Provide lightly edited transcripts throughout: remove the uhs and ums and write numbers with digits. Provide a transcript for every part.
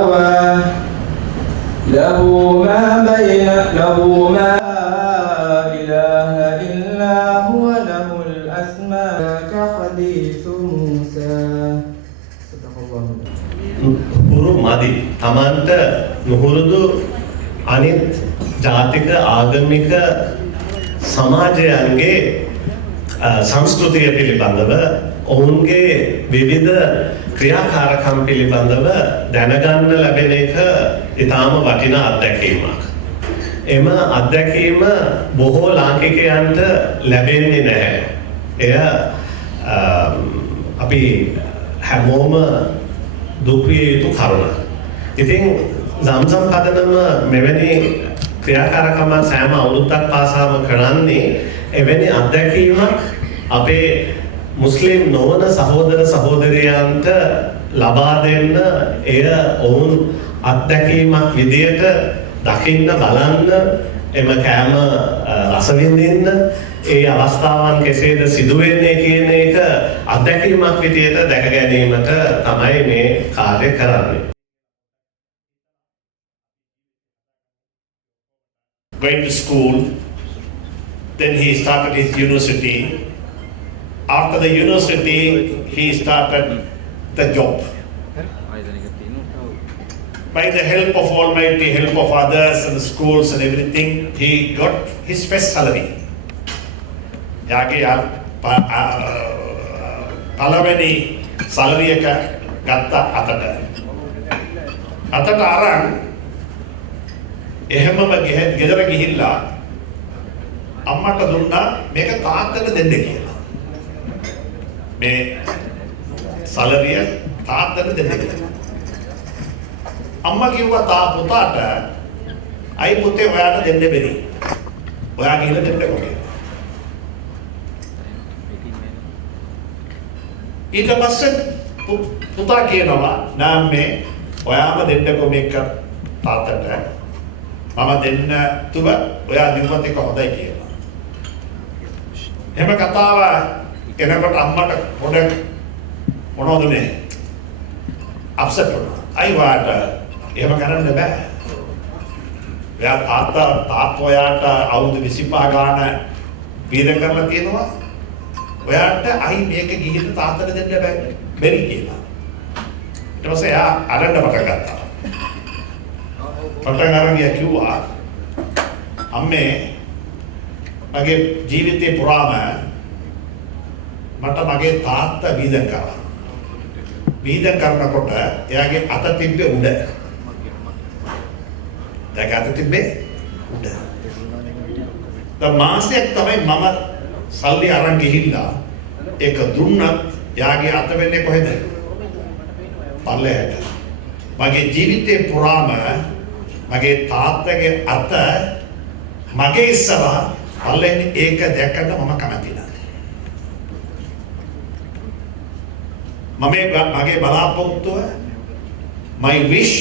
استوى له ما إله إلا هو له الأسماء كحديث موسى صدق الله. හුරු මදි. Tamanta නුහුරුදු අනිත් ජාතික ආගමික සමාජයන්ගේ සංස්කෘතිය පිළිබඳව ඔවුන්ගේ විවිධ ක්‍රියාකාරකම් පිළිබඳව දැනගන්න ලැබෙන එක ඉතාම වටිනා අත්දැකීමක්. එම අත්දැකීම බොහෝ ලාංකිකයන්ට ලැබෙන්නේ නැහැ. එය අපි හැමෝම දුක් විය යුතු කරුණක්. ඉතින් සම්සම් පදනම මෙවැනි ක්‍රියාකාරකම් සෑම අවුරුද්දක් පාසාම කරන්නේ එවැනි අත්දැකීමක් අපේ මුස්ලිම් නොවන සහෝදර සහෝදරයන්ට ලබා දෙන්න, එය ඔවුන් අත්දැකීමක් විදියට දකින්න බලන්න, එම කෑම රස විඳින්න, ඒ අවස්ථාවන් කෙසේද සිදු වෙන්නේ කියන එක අත්දැකීමක් විදියට දැක ගැනීමට තමයි මේ කාර්ය කරන්නේ. Going to school, then he started his university. After the university, he started the job. By the help of Almighty, help of others and the schools and everything, he got his first salary. Yage palaveni salary එක ගත්ත අතට අරන් එහෙමම ගෙදර ගිහිල්ලා අම්මට දුන්නා මේක තාත්තට දෙන්න කියලා. මේ සැලරිය තාත්තට දෙන්න කියලා. අම්මා කිව්වා පුතාට අයි පුතේ ඔයාට දෙන්න බැරි. ඔයා ගිහලා දෙන්නකෝ කියලා. ඊට පස්සේ පුතා කියනවා නම් මේ ඔයාම දෙන්නකෝ මේක තාත්තට. මම දෙන්න තුව ඔයා දිනුවත් එක හොඳයි කියලා. එහෙම කතාව එනකොට අම්මට පොඩක් මොනවද මේ අප්සෙට් වුණා. අයි වාට එහෙම කරන්න බෑ. ඔයා තාත්තා ඔයාට අවුරුදු 25 ගාන පීඩන කරලා තියෙනවා. ඔයාට අයි මේක ගිහින් තාත්තට දෙන්න බැරි කියලා. ඊට පස්සේ එයා අරන්න පටන් ගත්තා. පටන් අරන් කිව්වා අම්මේ මගේ ජීවිතේ පුරාම මට මගේ තාත්තා වීදන් කරා. වීදන් කරනකොට එයාගේ අත තිබ්බේ උඩ. දැන් අත තිබ්බේ උඩ. දැන් මාසයක් තමයි මම සල්ලි අරන් ගිහිල්ලා ඒක දුන්නත් එයාගේ අත වෙන්නේ කොහෙද? පල්ලෙහාට. මගේ ජීවිතේ පුරාම මගේ තාත්තගේ අත මගේ ඉස්සරහ පල්ලෙන් ඒක දැක්කම මම කැමති නැහැ. මගේ බලාපොරොත්තුව, my wish,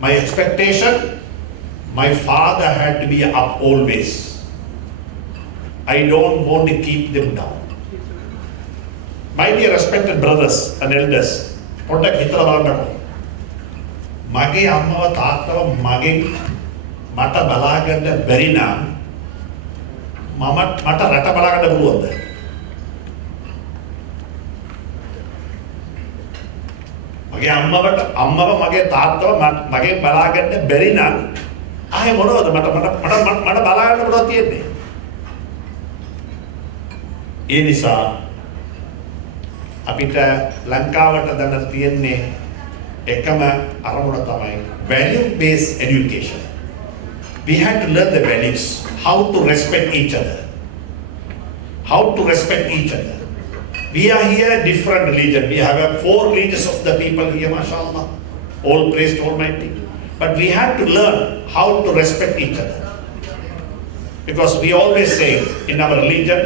my expectation, my father had to be up always. I don't want to keep them down. My dear respected brothers and elders, පොඩ්ඩක් හිතලා බලන්නකෝ. මගේ අම්මව තාත්තව මගෙන් මට බලා ගන්න බැරි නම් මට රට බලා ගන්න පුළුවන්ද? මගේ අම්මව මගේ තාත්තව මගෙන් බලා ගන්න බැරි නම් ආයේ මොනවද මට බලා ගන්න මොනවද තියෙන්නේ? ඒ නිසා අපිට ලංකාවට දැන් තියෙන්නේ එකම අරමුණ තමයි value based education. We had to learn the values, how to respect each other. How to respect each other. We are here different religion. We have 4 religions of the people here, mashallah. All praise to Almighty. But we have to learn how to respect each other. Because we always say in our religion,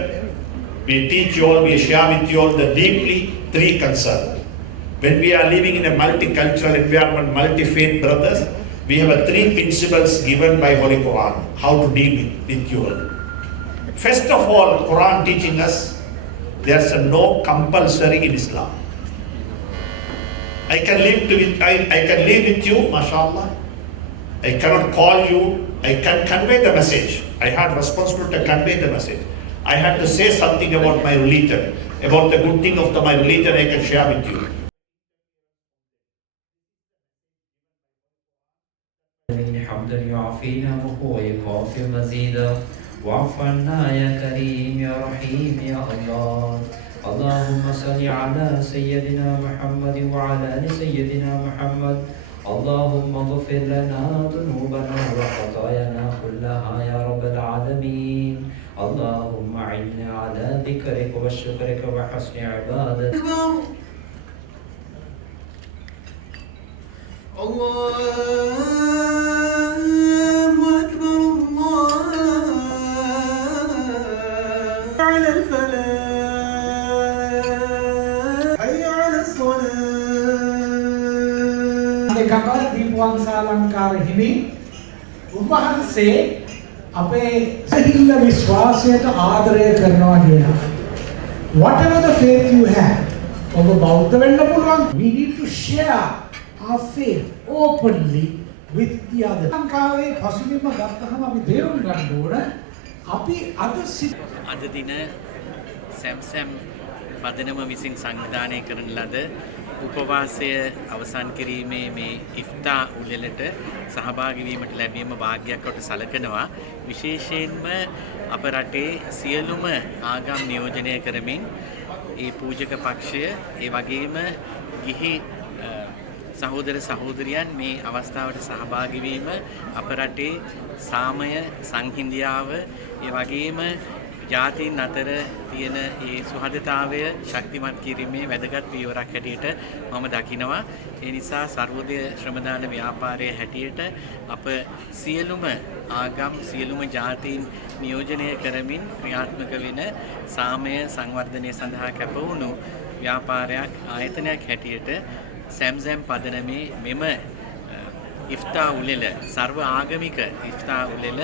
we teach you all, we share with you all the deeply 3 concerns. When we are living in a multicultural environment, multi-faith brothers, we have 3 principles given by Holy Quran, how to deal with you all. First of all, Quran teaching us there's no compulsory in Islam. I can live with you, mashallah. I cannot call you. I can convey the message. I had responsibility to convey the message. I had to say something about my religion, about the good thing of my religion I can share with you. حمدا يعافي نعمه ويكافئ مزيدا واعف عنا يا كريم يا رحيم يا الله. اللهم صل على سيدنا محمد وعلى ال سيدنا محمد. اللهم اغفر لنا ذنوبنا وخطايانا كلها يا رب العالمين. اللهم اعنا على ذكرك وشكرك وحسن عبادتك. ගඟවල දීපුවන් සාලංකාර හිමි උන්වහන්සේ අපේ සිහිල්ල විශ්වාසයට ආදරය කරනවා කියලා. Whatever the faith you have, ඔබ බෞද්ධ වෙන්න පුළුවන්. We need to share our faith openly with the other. ලංකාවේ පසුබිම ගත්තහම අපි තේරුම් ගන්න ඕන අපි අද දින සැම්සැම් පදනම විසින් සංවිධානය කරන ලද උපවාසය අවසන් කිරීමේ මේ ඉෆ්තා උළෙලට සහභාගී වීමට ලැබීම වාග්යක් කොට සැලකනවා. විශේෂයෙන්ම අප රටේ සියලුම ආගම් නියෝජනය කරමින් ඒ පූජක පක්ෂය ඒ වගේම ගිහි සහෝදර සහෝදරියන් මේ අවස්ථාවට සහභාගී වීම අප රටේ සාමය සංහිඳියාව ඒ වගේම ජාතීන් අතර තියෙන ඒ සුහදතාවය ශක්තිමත් කිරීමේ වැදගත් පියවරක් හැටියට මම දකිනවා. ඒ නිසා සර්වෝදය ශ්‍රමදාන ව්‍යාපාරයේ හැටියට අප සියලුම ආගම් සියලුම ජාතීන් නියෝජනය කරමින් ක්‍රියාත්මක වෙන සාමය සංවර්ධනය සඳහා කැප වුණු ව්‍යාපාරයක් ආයතනයක් හැටියට සැම්සැම් පදනමේ මෙම ඉෆ්තා උළෙල සර්ව ආගමික ඉෆ්තා උළෙල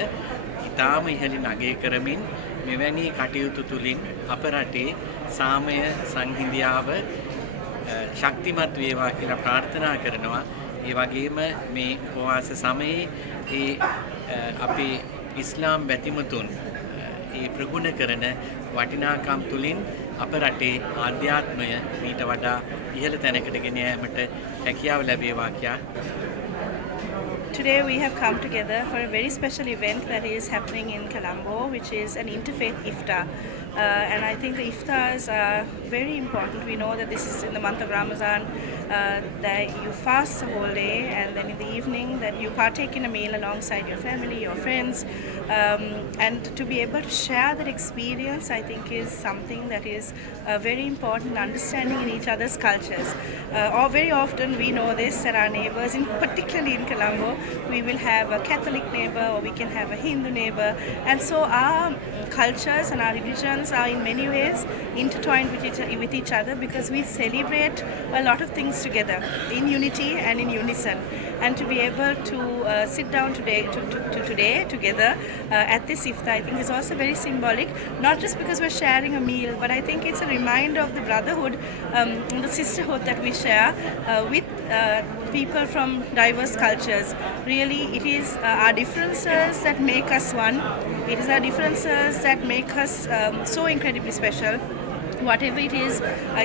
ඉතාම ඉහළින් අගය කරමින් මෙවැනි කටයුතු තුළින් අප රටේ සාමය සංහිඳියාව ශක්තිමත් වේවා කියලා ප්‍රාර්ථනා කරනවා. ඒ වගේම මේ උපවාස සමයේ අපේ ඉස්ලාම් බැතිමතුන් ඒ ප්‍රගුණ කරන වටිනාකම් තුළින් අප රටේ ආධ්‍යාත්මය ඊට වඩා ඉහළ තැනකට ගෙන යාමට හැකියාව ලැබේවා කියා. Today we have come together for a very special event that is happening in Colombo, which is an interfaith iftar. And I think the iftars are very important. We know that this is in the month of Ramadan, that you fast the whole day, and then in the evening that you partake in a meal alongside your family, your friends. And to be able to share that experience, I think, is something that is very important, understanding in each other's cultures. Or very often we know this that our neighbors, particularly in Colombo, we will have a Catholic neighbor or we can have a Hindu neighbor. And so our cultures and our religions are in many ways intertwined with each other because we celebrate a lot of things together in unity and in unison. And to be able to sit down today together at this iftar, I think is also very symbolic, not just because we're sharing a meal, but I think it's a reminder of the brotherhood and the sisterhood that we share with people from diverse cultures. Really, it is our differences that make us one. It is our differences that make us so incredibly special. Whatever it is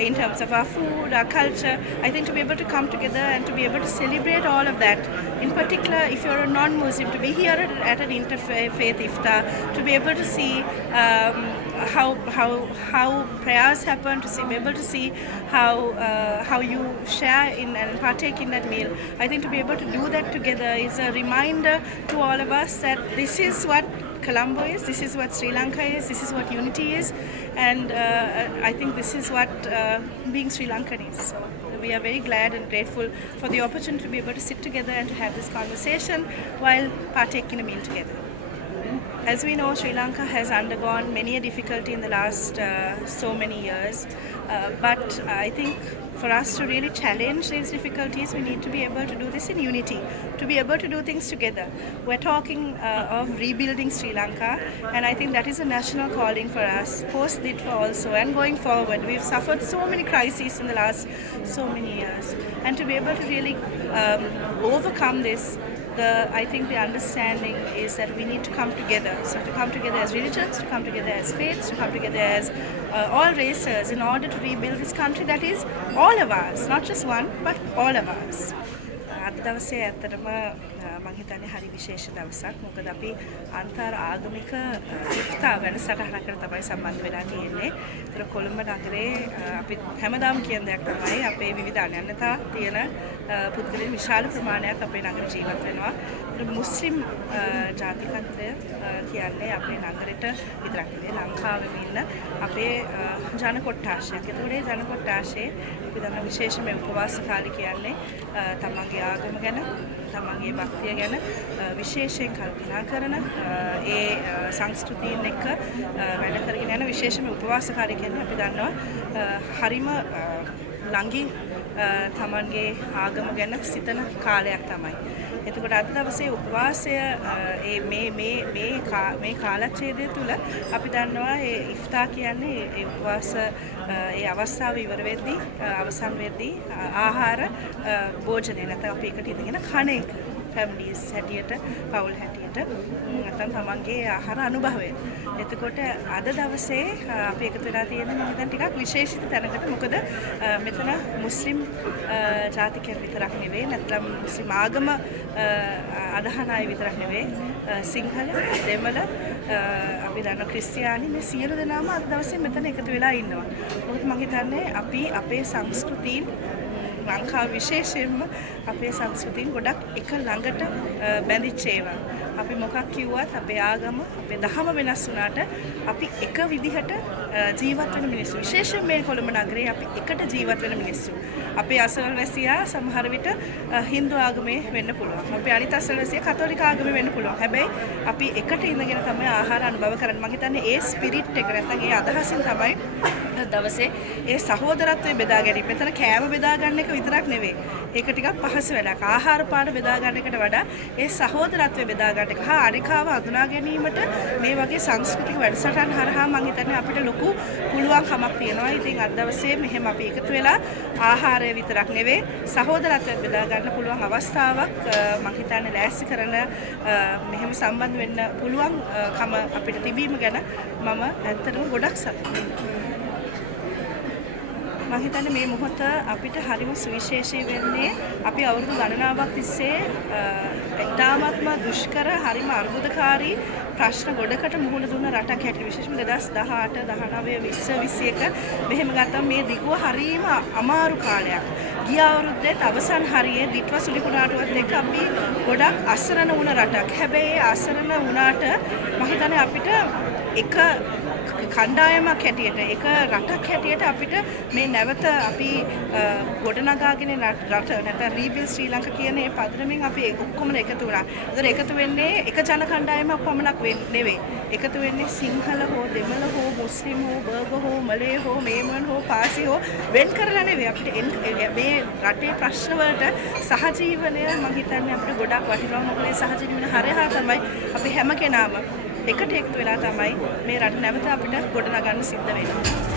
in terms of our food, our culture, I think to be able to come together and to be able to celebrate all of that. In particular, if you're a non-Muslim, to be here at an interfaith iftar, to be able to see how prayers happen, be able to see how you share in and partake in that meal. I think to be able to do that together is a reminder to all of us that this is what Colombo is, this is what Sri Lanka is, this is what unity is, and I think this is what being Sri Lankan is. So we are very glad and grateful for the opportunity to be able to sit together and to have this conversation while partaking a meal together. As we know, Sri Lanka has undergone many a difficulty in the last so many years. But I think for us to really challenge these difficulties, we need to be able to do this in unity, to be able to do things together. We're talking of rebuilding Sri Lanka, and I think that is a national calling for us, post-Ditwa also, and going forward. We've suffered so many crises in the last so many years, and to be able to really overcome this, I think the understanding is that we need to come together. So to come together as religions, to come together as faiths, to come together as all races in order to rebuild this country that is all of us, not just one, but all of us. අද දවසේ ඇත්තටම මම හිතන්නේ හරි විශේෂ දවසක්. මොකද අපි අන්තර් ආගමික ඉෆ්තා වැඩසටහනකට තමයි සම්බන්ධ වෙලා තියෙන්නේ. ඒතර කොළඹ නගරේ අපි හැමදාම කියන දෙයක් තමයි අපේ විවිධ අනන්‍යතා තියෙන පුද්ගලයන් විශාල ප්‍රමාණයක් අපේ නගර ජීවත් වෙනවා. ඒතර මුස්ලිම් ජාතිකත්වය කියන්නේ අපේ නගරෙට විතරක් නෙවෙයි ලංකාවෙම ඉන්න අපේ ජන කොට්ටාශයක්. ඒතකොට ඒ ජන කොට්ටාශයේ අපි දන්න විශේෂම උපවාස කාලය කියන්නේ තමන්ගේ ආගම ගැන තමන්ගේ භක්තිය ගැන විශේෂයෙන් කල්පනා කරන ඒ සංස්කෘතියෙන් එක්ක වැඩ කරගෙන යන විශේෂම උපවාස කාලය කියන්නේ අපි දන්නවා හරිම ළඟින් තමන්ගේ ආගම ගැන සිතන කාලයක් තමයි. එතකොට අද දවසේ උපවාසය මේ කාලච්ඡේදය තුළ අපි දන්නවා ඒ ඉෆ්තා කියන්නේ ඒ උපවාස ඒ අවස්ථාව ඉවර වෙද්දී අවසන් වෙද්දී ආහාර භෝජනය නැත්නම් අපි එකට ඉඳගෙන කණ එක ෆැමිලිස් හැටියට පවුල් හැටියට නැත්නම් තමන්ගේ ආහාර අනුභවය. එතකොට අද දවසේ අපි එකතු වෙලා තියෙන්නේ මම හිතන්නේ ටිකක් විශේෂිත තැනකට. මොකද මෙතන මුස්ලිම් ජාතිකයන් විතරක් නෙවෙයි නැත්නම් මුස්ලිම් ආගම අදහන අය විතරක් නෙවෙයි සිංහල දෙමළ අපි දන්න ක්‍රිස්තියානි මේ සියලු දෙනාම අද දවසේ මෙතන එකතු වෙලා ඉන්නවා. මොකද මම හිතන්නේ අපි අපේ සංස්කෘතීන් ලංකාව විශේෂයෙන්ම අපේ සංස්කෘතීන් ගොඩක් එක ළඟට බැඳිච්ච ඒවා. අපි මොකක් කිව්වත් අපේ ආගම අපේ දහම වෙනස් වුණාට අපි එක විදිහට ජීවත් වෙන මිනිස්සු. විශේෂයෙන් මේ කොළඹ නගරේ අපි එකට ජීවත් වෙන මිනිස්සු. අපේ අසල්වැසියා සමහර විට හින්දු ආගමේ වෙන්න පුළුවන්. අපේ අනිත් අසල්වැසියා කතෝලික ආගමේ වෙන්න පුළුවන්. හැබැයි අපි එකට ඉඳගෙන තමයි ආහාර අනුභව කරන්නේ. මම හිතන්නේ ඒ ස්පිරිට් එක නැත්නම් ඒ අදහසින් තමයි දවසේ ඒ සහෝදරත්වය බෙදා ගැනීම. මෙතන කෑම බෙදා ගන්න එක විතරක් නෙවෙයි. ඒක ටිකක් පහසු වැඩක්. ආහාර පාන බෙදා ගන්න එකට වඩා ඒ සහෝදරත්වය බෙදා ගන්න එක හා අනිකාව හඳුනා ගැනීමට මේ වගේ සංස්කෘතික වැඩසටහන් හරහා මම හිතන්නේ අපිට ලොකු පුළුවන්කමක් තියෙනවා. ඉතින් අද දවසේ මෙහෙම අපි එකතු වෙලා ආහාරය විතරක් නෙවෙයි සහෝදරත්වය බෙදා ගන්න පුළුවන් අවස්ථාවක් මම හිතන්නේ ලෑස්ති කරන මෙහෙම සම්බන්ධ වෙන්න පුළුවන්කම අපිට තිබීම ගැන මම ඇත්තටම ගොඩක් සතුටුයි. මම හිතන්නේ මේ මොහොත අපිට හරිම සුවිශේෂී වෙන්නේ අපි අවුරුදු ගණනාවක් තිස්සේ ඉතාමත්ම දුෂ්කර හරිම අර්බුදකාරී ප්‍රශ්න ගොඩකට මුහුණ දුන්න රටක් හැටියට විශේෂයෙන්ම 2018 19 20 21 මෙහෙම ගත්තම මේ දිගුව හරිම අමාරු කාලයක්. ගිය අවුරුද්දේ අවසන් හරියේ දිට්ව සුලිකුණාටුවත් එක්ක අපි ගොඩක් අසරණ වුණ රටක්. හැබැයි අසරණ වුණාට මම හිතන්නේ අපිට එක කණ්ඩායමක් හැටියට එක රටක් හැටියට අපිට මේ නැවත අපි ගොඩනගාගෙන රට නැත්නම් රීබිල් ශ්‍රී ලංකා කියන මේ පදනමෙන් අපි ඔක්කොම එකතු වුණා. ඒතර එකතු වෙන්නේ එක ජන කණ්ඩායමක් පමණක් නෙවෙයි. එකතු වෙන්නේ සිංහල හෝ දෙමළ හෝ මුස්ලිම් හෝ බර්ග හෝ මලේ හෝ මේමන් හෝ පාසි හෝ වෙන් කරලා නෙවෙයි. අපිට මේ රටේ ප්‍රශ්න වලට සහජීවනය මම හිතන්නේ අපිට ගොඩක් වටිනවා. මොකද මේ සහජීවන හරහා තමයි අපි හැම කෙනාම එකට එකතු වෙලා තමයි මේ රට නැවත අපිට ගොඩනගන්න සිද්ධ වෙන්නේ.